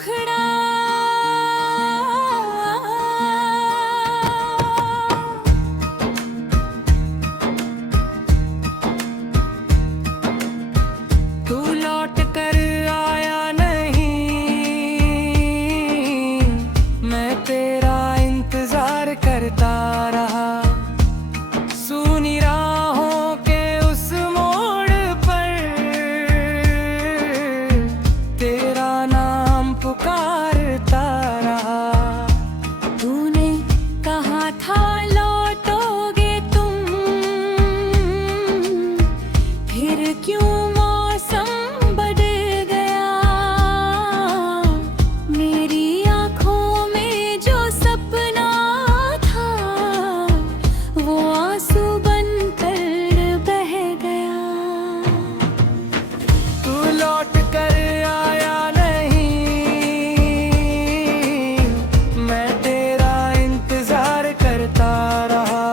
मुखड़ा तू लौट कर आया नहीं, मैं तेरा इंतजार करता रहा। सुनी राहों के उस मोड़ पर तेरा नाम पुकारता रहा। तूने कहा था लौटोगे तुम, फिर क्यों मौसम बदल गया। मेरी आँखों में जो सपना था वो आंसू बनकर बह गया। तू लौट कर आया नहीं, मैं तेरा इंतजार करता रहा।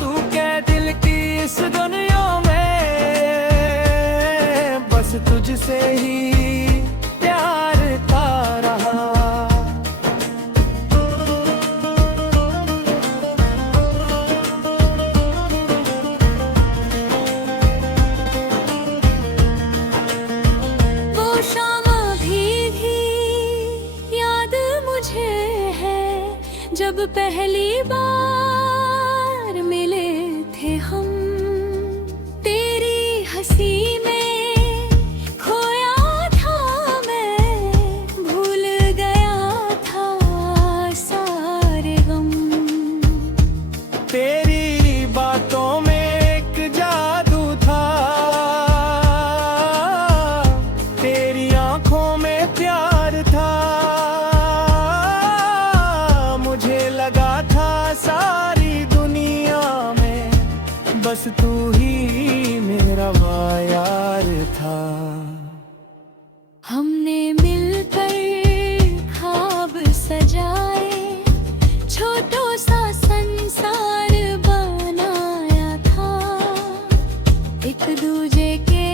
तू क्या दिल की इस दुनिया में बस तुझसे ही प्यार था रहा। वो शाम भीगी याद मुझे है, जब पहली बार मिले थे हम। तेरी हंसी में खोया था मैं, भूल गया था सारे गम। तेरी बातों में एक जादू था, तेरी आंखों में प्यार था। मुझे लगा था सारी दुनिया में बस तू ही मेरा यार था। हमने मिलकर ख्वाब सजाए, छोटो सा संसार बनाया था। एक दूजे के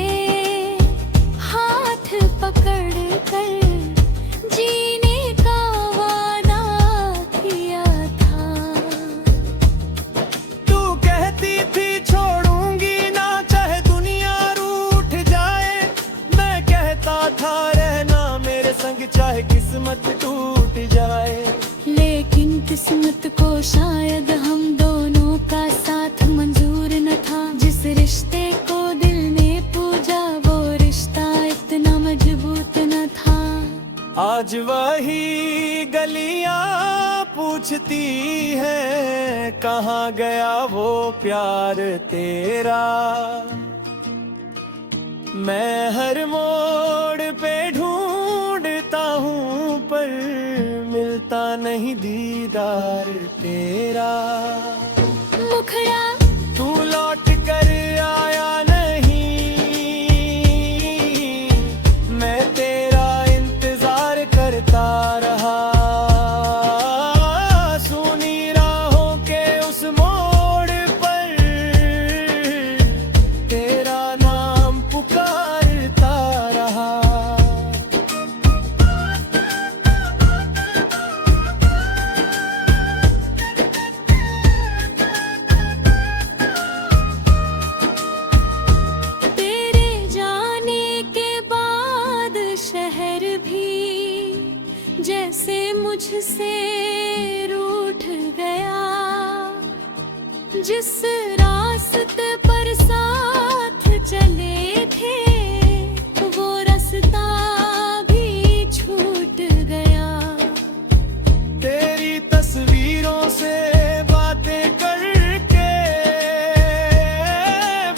हाथ पकड़ कर जीने का वादा किया था। तू कहती थी छोड़ूंगी ना चाहे दुनिया रूठ जाए, मैं कहता था रहना मेरे संग चाहे किस्मत टूट जाए। लेकिन किस्मत को शायद हम दोनों का साथ मंजूर न था। जिस रिश्ते को दिल ने पूजा वो रिश्ता इतना मजबूत न था। आज वही गलियां पूछती है कहाँ गया वो प्यार तेरा। मैं हर मोड़ पे ढूंढता हूँ पर मिलता नहीं दीदार तेरा। मुखड़ा तू लौट कर आया नहीं, मैं तेरा इंतजार करता रहा। सुनी राहों के उस मोड़ पर तेरा नाम पुकारता रहा। तेरे जाने के बाद शहर भी जैसे मुझसे रूठ गया। जिस रास्ते पर साथ चले थे वो रास्ता भी छूट गया। तेरी तस्वीरों से बातें करके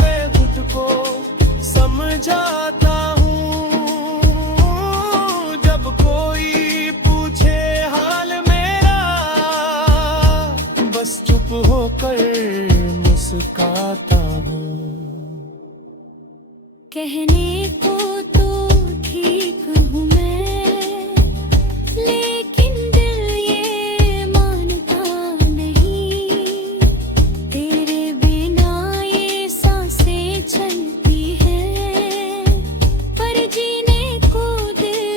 मैं खुद को समझाता हूँ। जब कोई पूछे हाल मेरा बस चुप होकर मुस्कुराता हूँ। कहने को तो ठीक हूँ मैं, लेकिन दिल ये मानता नहीं। तेरे बिना ये सांसें चलती हैं पर जीने को दिल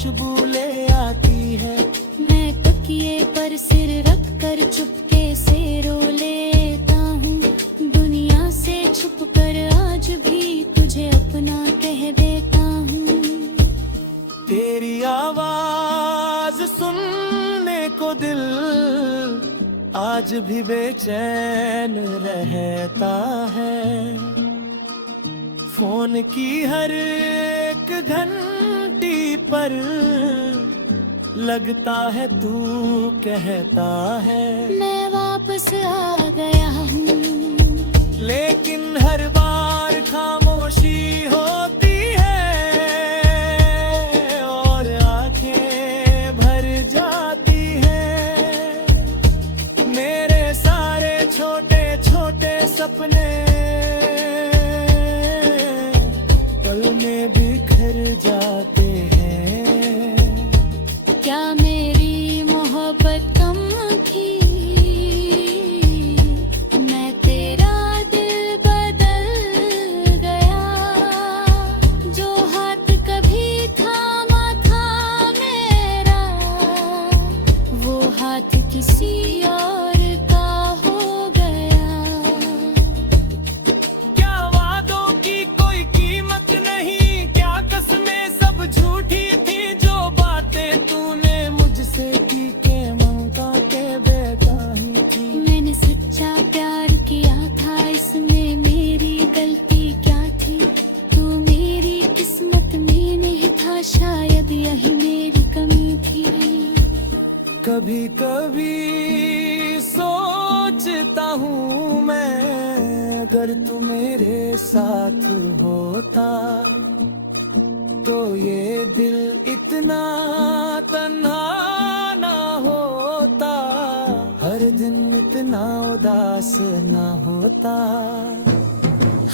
खुशबू ले आती है। मैं तकिए पर सिर रख कर चुपके से रो लेता हूँ। दुनिया से छुप कर आज भी तुझे अपना कह देता हूँ। तेरी आवाज सुनने को दिल आज भी बेचैन रहता है। फोन की हर एक घंटी पर लगता है तू कहता है मैं वापस आ गया हूँ। लेकिन हर बार खामोशी होती है और आंखें भर जाती हैं। मेरे सारे छोटे छोटे सपने पल में बिखर जाते हैं। क्या मेरी मोहब्बत कम थी? मैं तेरा दिल बदल गया। जो हाथ कभी थामा था मेरा, वो हाथ किसी और का हो गया। क्या वादों की कोई कीमत नहीं? क्या कसमें सब झूठी थी? जो बातें तूने मुझसे की के ममता के बेगाही थी। मैंने सच्चा प्यार किया था, इसमें मेरी गलती क्या थी? तू मेरी किस्मत में नहीं था, शायद यही मेरी कमी थी। कभी कभी सोचता हूँ मैं, अगर तू मेरे साथ होता तो ये दिल इतना तन्हा ना होता, हर दिन इतना उदास ना होता।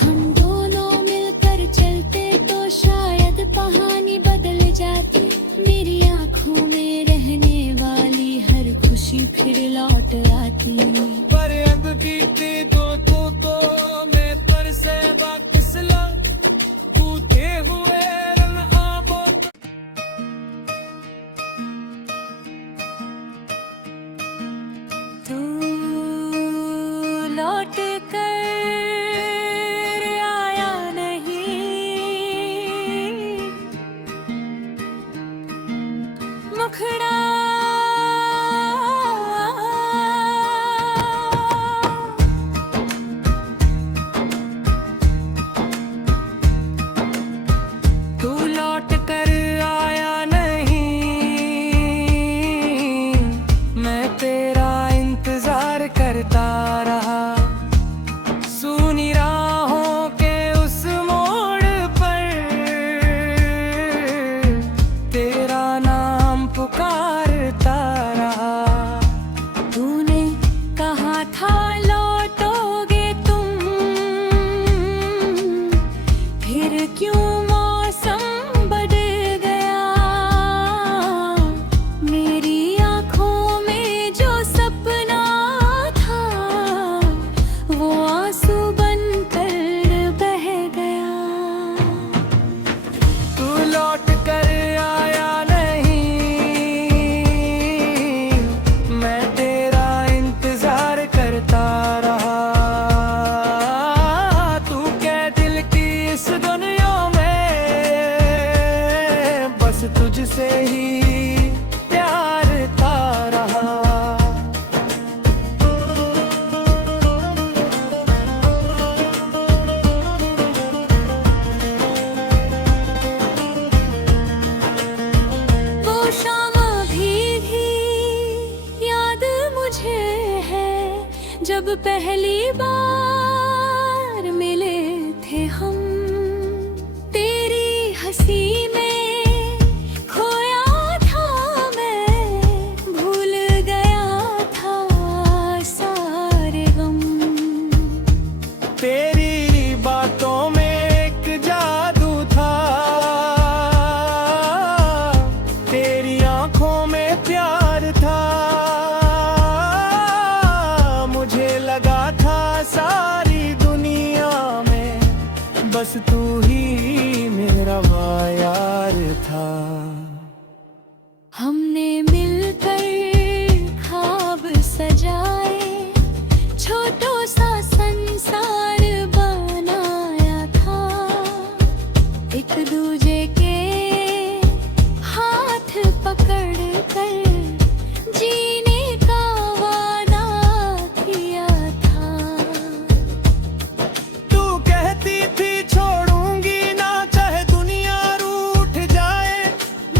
हम दोनों मिलकर चलते तो शायद कहानी बदल जाती। मेरी आँखों में रहने वाली हर खुशी फिर लौट आती। पर अब बीती तो मैं पर से बाकिसला टूटे हुए रंग आमों। तू लौट कर आया नहीं, मुखड़ा तू लौट कर आया नहीं, मैं तेरा इंतजार करता रहा। सुनी राहों के उस मोड़ पर तेरा नाम पुकारता रहा। तूने कहा था लौटोगे तुम, फिर क्यों मौसम बदल गया? मेरी आँखों में जो सपना था, वो आंसू बनकर बह गया। तू लौट कर आया नहीं, मैं तेरा इंतजार करता रहा। तू क्या दिल की इस दुनिया में, बस तुझसे ही प्यार था रहा। वो शाम भी याद मुझे है, जब पहली बार मिले थे हम। तेरी हंसी में खोया था मैं, भूल गया था सारे गम। तेरी बातों में एक जादू था, तेरी आंखों में प्यार था। मुझे लगा था सारी दुनिया में बस तू ही मेरा यार था। हमने मिलकर ख्वाब सजाए, छोटो सा संसार बनाया था। एक दूजे के हाथ पकड़ कर जीने का वादा किया था। तू कहती थी छोड़ूंगी ना, चाहे दुनिया रूठ जाए।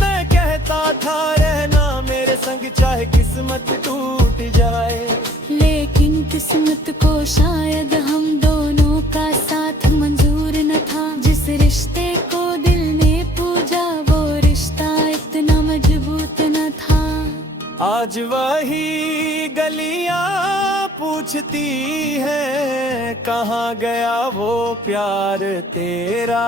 मैं कहता था रहना मेरे संग, चाहे किस्मत टूट जाए। लेकिन किस्मत को शायद हम दोनों का साथ मंजूर न था। जिस रिश्ते को दिल ने पूजा, वो रिश्ता इतना मजबूत न था। आज वही गलियां पूछती है, कहाँ गया वो प्यार तेरा।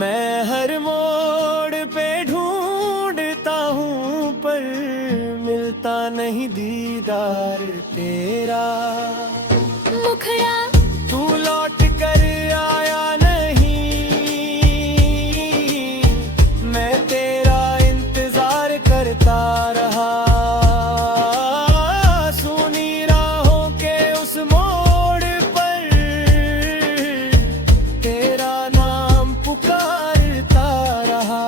मैं हर मोड़ पे ढूंढता हूँ, पर मिलता नहीं दीदार तेरा। मुखड़ा तू लौट कर आया नहीं, मैं तेरा इंतजार करता रहा। सुनी राहों के उस मोड़ पर तेरा नाम पुकारता रहा।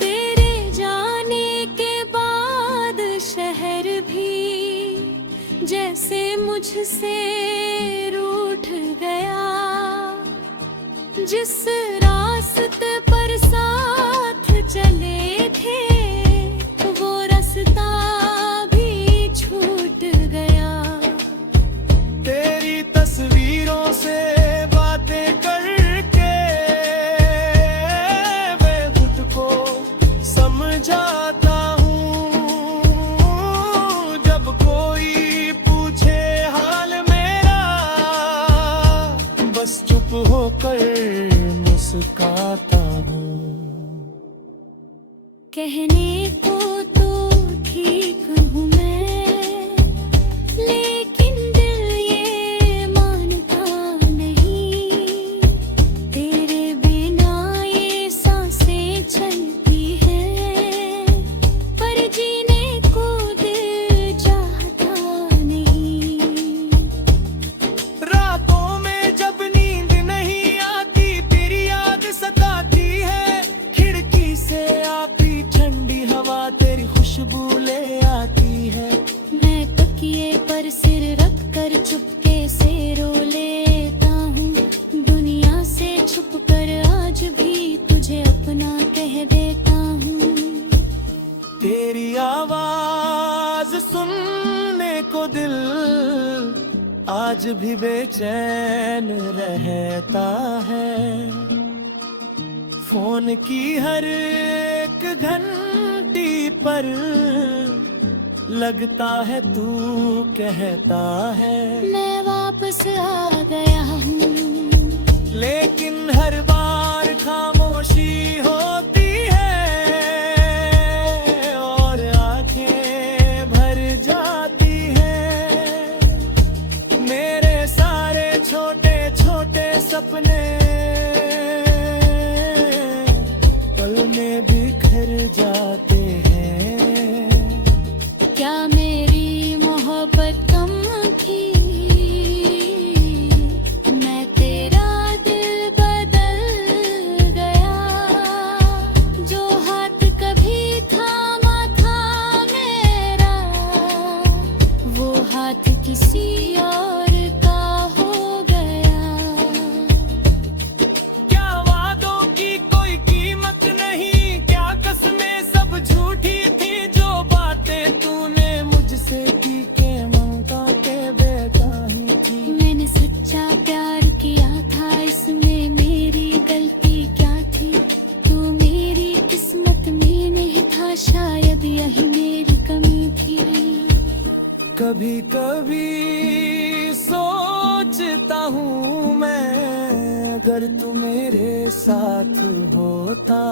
तेरे जाने के बाद शहर भी जैसे मुझसे रूठ गया। जिस रास्ते पर साथ चले थे, वो रास्ता भी छूट गया। तेरी तस्वीरों से बातें करके मैं खुद को समझाता हूँ। जब कोई पूछे हाल मेरा, बस चुप होकर मुस्कुराता हूँ। कहने को तो ठीक हूँ मैं, लेकिन दिल ये मानता नहीं। तेरे बिना ये सांसें चलती हैं, पर जीने को दिल चाहता नहीं। रातों में जब नींद नहीं आती, तेरी याद सताती है। खिड़की से आती ठंडी हवा तेरी खुशबू ले आती है। मैं तकिए पर सिर रख कर चुपके से रो लेता हूँ। दुनिया से छुप कर आज भी तुझे अपना कह देता हूँ। तेरी आवाज सुनने को दिल आज भी बेचैन रहता है। फोन की हर एक घंटी पर लगता है तू कहता है, मैं वापस आ गया हूँ। लेकिन हर बार खामोशी होती है और आंखें भर जाती हैं। मेरे सारे छोटे छोटे सपने पल में बिखर जाते हैं। क्या मेरी मोहब्बत कम थी? मैं तेरा दिल बदल गया। जो हाथ कभी थामा था मेरा, वो हाथ किसी और का हो गया। क्या वादों की कोई कीमत नहीं, क्या कसमें सब झूठी थी। जो बातें तूने मुझसे की के ममता के बेटा ही थी। मैंने सच्चा प्यार किया था, इसमें मेरी गलती क्या थी? तू मेरी किस्मत में नहीं था, शायद यही मेरी कमी थी। कभी कभी सोचता हूँ मैं, अगर तू मेरे साथ होता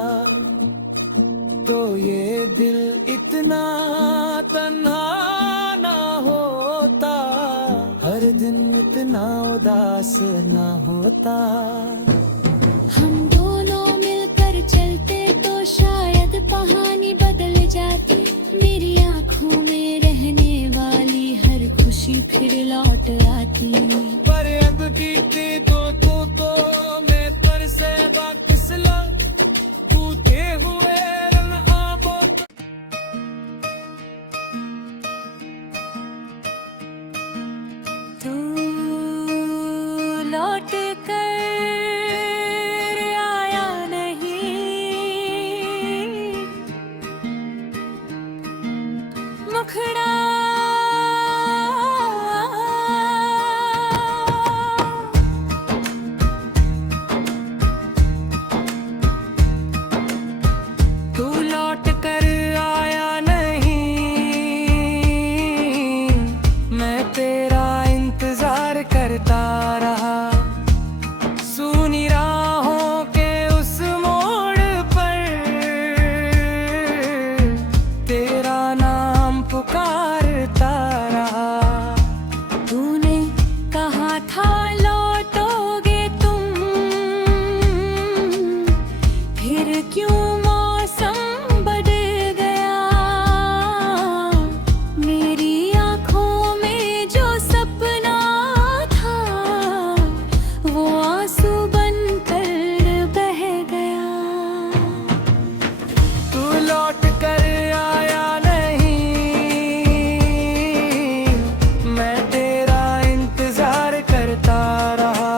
तो ये दिल इतना तन्हा ना होता, हर दिन इतना उदास ना होता। हम दोनों मिलकर चलते तो शायद कहानी बदल जाती। मेरी आँखों में रहने वाली हर खुशी फिर लौट आती। पर अब बीती तो मैं पर से वाकिसला टूटे हुए रंग आबो। तू लौट कर आया नहीं, मुखड़ा तू लौट कर आया नहीं, मैं तेरा इंतजार करता रहा। सुनी राहों के उस मोड़ पर तेरा नाम पुकारता रहा। तूने कहा था लौटोगे तुम, फिर क्यों मौसम बदल गया। मेरी आँखों में जो सपना था वो आंसू बनकर बह गया। तू लौट कर आया नहीं, मैं तेरा इंतजार करता रहा।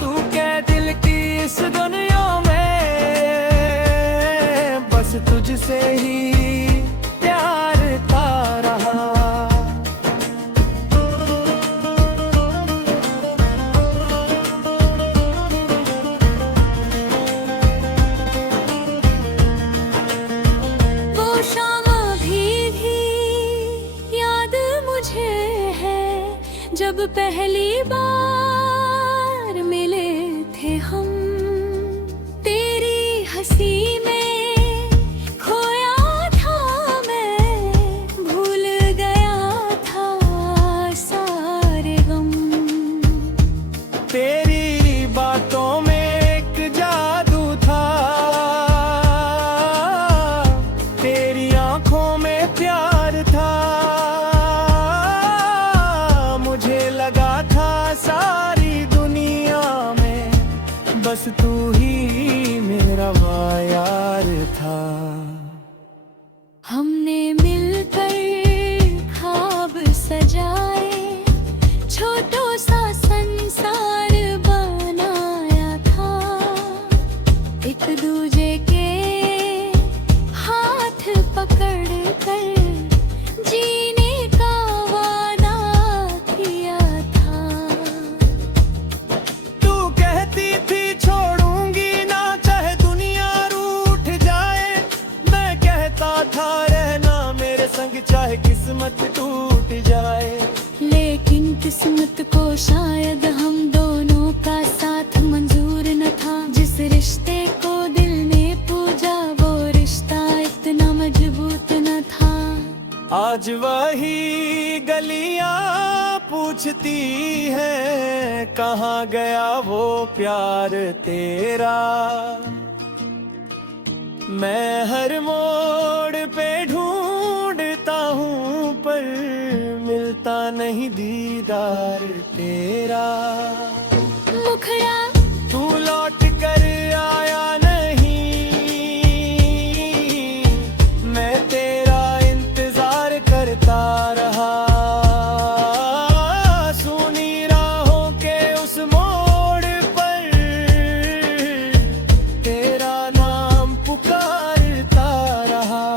तू क्या दिल की इस दुनिया में, बस तुझसे ही प्यार था रहा। वो शाम भी याद मुझे है, जब पहली बार मिले थे हम। तेरी हंसी में खोया था मैं, भूल गया था सारे गम। तेरी बातों में एक जादू था, तेरी आंखों में प्यार था। मुझे लगा था सारी दुनिया में बस तू ही मेरा यार था। हमने मिलकर ख्वाब सजाए, छोटो सा संसार बनाया था। एक दूजे के हाथ पकड़ कर जीने का वादा किया था। तू कहती थी छोड़ूंगी ना चाहे दुनिया रूठ जाए, मैं कहता था रहना मेरे संग चाहे किस्मत टूट जाए। लेकिन किस्मत को शायद हम दोनों का साथ मंजूर न था। जिस रिश्ते को दिल ने पूजा वो रिश्ता इतना मजबूत न था। आज वही गलियां पूछती है कहाँ गया वो प्यार तेरा। मैं हर मोड़ पे ढूंढता हूँ पर मिलता नहीं दीदार तेरा। मुखड़ा तू लौट कर आया नहीं, मैं तेरा इंतजार करता रहा। सुनी राहों के उस मोड़ पर तेरा नाम पुकारता रहा।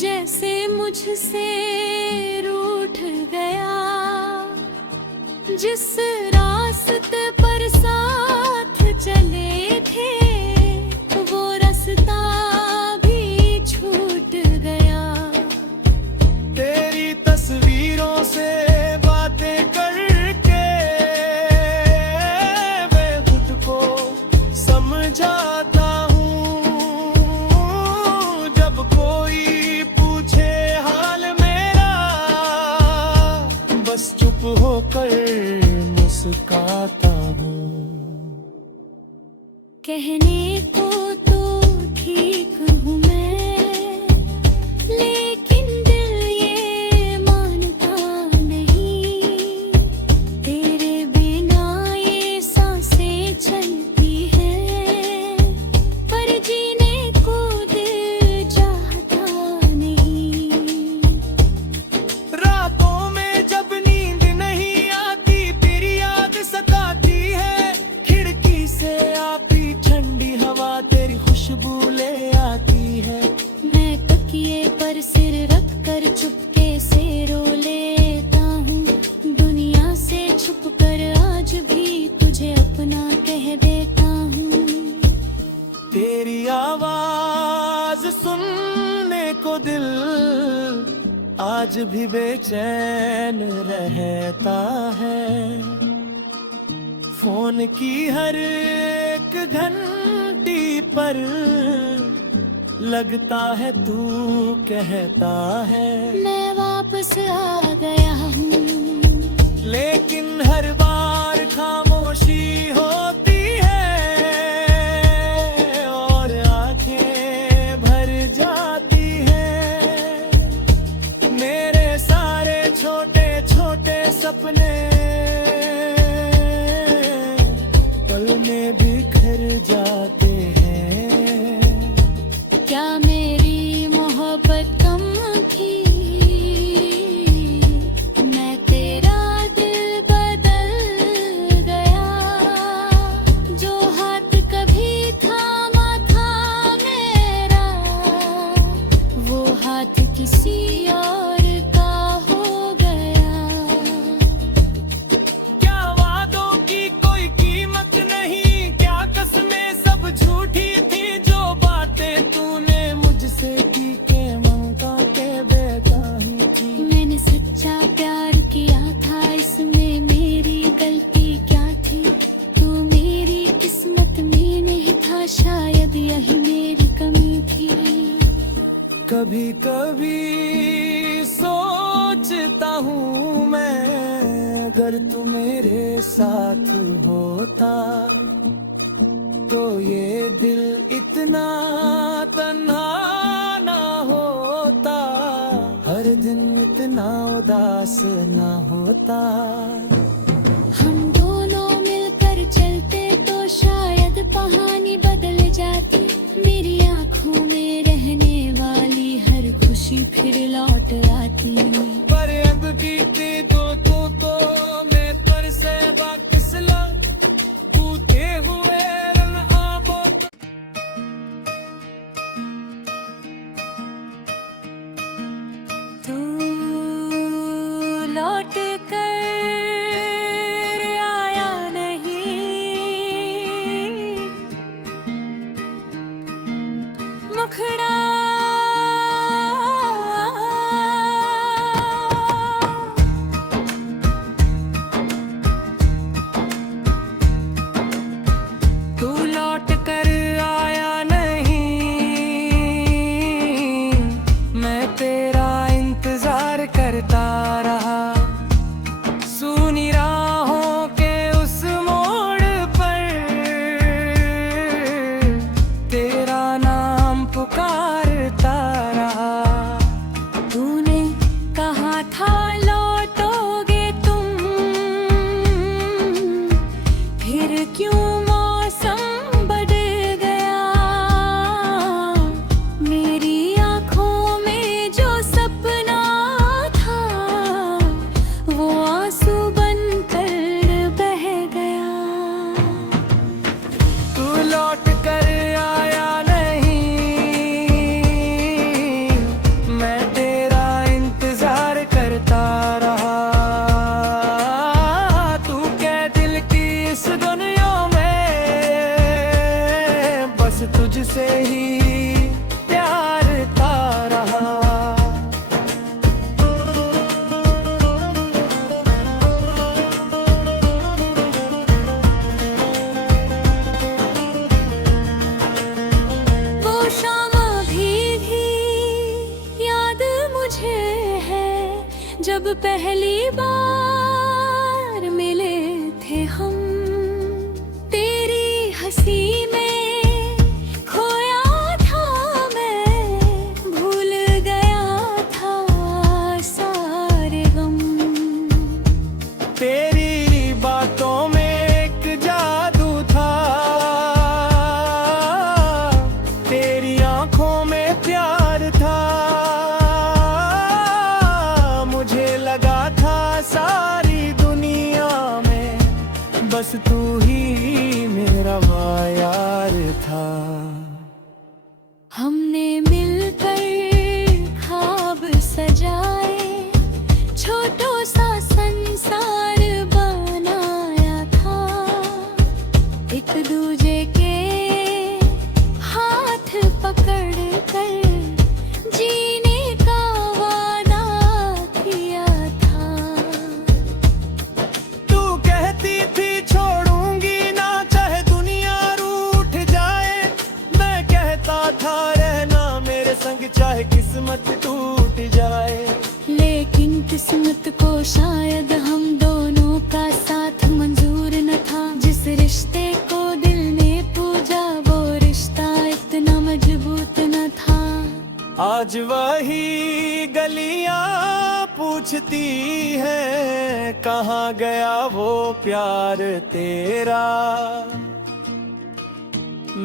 जैसे मुझसे रूठ गया, जिस रास्ते पर साथ चले थे वो रास्ता कहने को तो ठीक हूँ मैं, लेकिन दिल ये मानता नहीं। तेरे बिना ये सांसें चलती हैं, पर जीने को दिल चाहता नहीं। रातों में जब नींद नहीं आती फिर याद सताती है, खिड़की से आती ठंडी हवा तेरी खुशबू ले आती है। मैं तकिए पर सिर रख कर चुपके से रो लेता हूँ, दुनिया से छुप कर आज भी तुझे अपना कह देता हूँ। तेरी आवाज सुनने को दिल आज भी बेचैन रहता है। फोन की हर एक घंटी पर लगता है तू कहता है, मैं वापस आ गया हूँ, लेकिन हर बार खामोशी होती है और आंखें भर जाती हैं। मेरे सारे छोटे छोटे सपने पल में बिखर जाते हैं। क्या मेरी मोहब्बत कम थी? मैं तेरा दिल बदल गया, जो हाथ कभी थामा था मेरा, वो हाथ किसी और का हो गया। क्या वादों की कोई कीमत नहीं, क्या कसमें सब झूठी थी, जो बातें तूने मुझसे की के ममता के बेगाही थी। मैंने सच्चा प्यार किया था, इसमें मेरी गलती क्या थी? तू मेरी किस्मत में नहीं था, शायद यही मेरी कमी थी। कभी कभी सोचता हूँ मैं, अगर तू मेरे साथ होता तो ये दिल इतना तन्हा ना होता, हर दिन इतना उदास ना होता। हम दोनों मिलकर चलते तो शायद कहानी बदल जाती, मेरी आँखों में रहने वाली हर खुशी फिर लौट आती। पर अब बीती तो मैं पर से बाकिसला टूटे हुए रन आबो। तू लौट कर आया नहीं, मुखड़ा तू लौट कर आया नहीं, मैं तेरा इंतजार करता रहा। सुनी राहों के उस मोड़ पर तेरा नाम पुकारता रहा। तूने कहा था लौटोगे तुम, फिर क्यों मौसम बदल गया? मेरी आँखों में जो सपना था, वो आंसू बनकर बह गया। तू लौट कर आया नहीं, मैं तेरा इंतजार करता रहा। तू क्या दिल की इस दुनिया में, बस तुझसे ही प्यार था रहा। वो शाम भी याद मुझे है, जब पहली बार मिले थे हम। तेरी हंसी में पकड़ कर जीने का वादा किया था। तू कहती थी छोड़ूंगी ना चाहे दुनिया रूठ जाए, मैं कहता था रहना मेरे संग चाहे किस्मत टूट जाए। लेकिन किस्मत को शायद हम दोनों का साथ मंजूर न था। जिस रिश्ते को दिल ने पूजा वो रिश्ता इतना मजबूत न था। आज वही गलियां पूछती है कहाँ गया वो प्यार तेरा।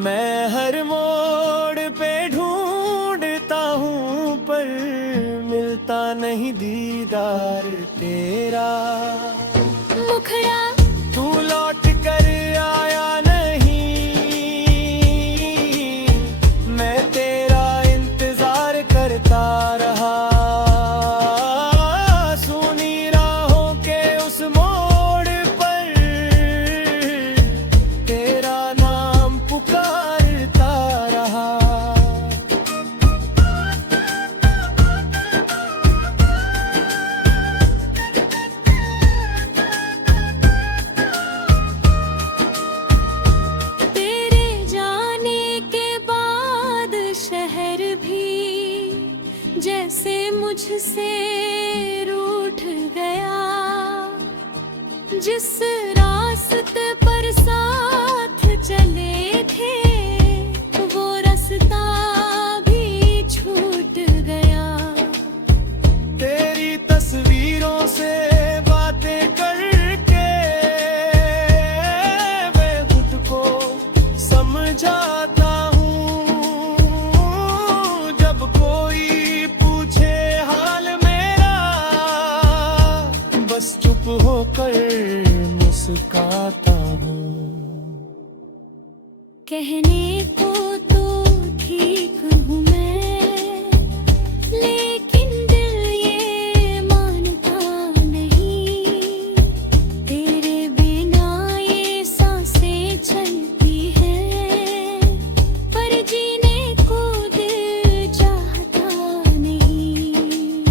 मैं हर मोड़ पे ढूंढता हूँ पर मिलता नहीं दीदार तेरा। मुखड़ा तू लौट कर आया नहीं, मैं तेरा इंतजार करता रहा। सुनी राहों के उस मोड़ पर तेरा नाम पुकारता रहा। जैसे मुझसे रूठ गया। जिस रास्ते पर साथ चले थे वो रास्ता भी छूट गया। तेरी तस्वीरों से बातें करके मैं खुद को समझाता हूँ। जब कोई बस चुप होकर मुस्कुराता हूँ। कहने को तो ठीक हूँ मैं, लेकिन दिल ये मानता नहीं। तेरे बिना ये सांसें चलती हैं पर जीने को दिल चाहता नहीं।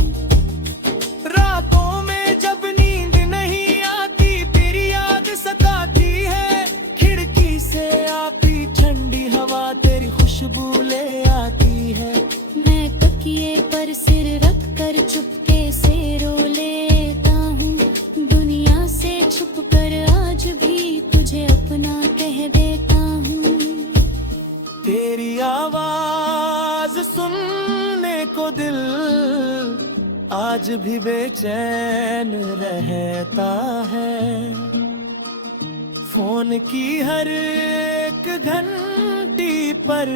रातों में जब नींद नहीं आती फिर याद सताती है। खिड़की से आती ठंडी हवा तेरी खुशबू ले आती है। मैं तकिए पर सिर रख कर चुपके से रो लेता हूँ। दुनिया से छुप कर आज भी तुझे अपना कह देता हूँ। तेरी आवाज सुनने को दिल आज भी बेचैन रहता है। फोन की हर एक घंटी पर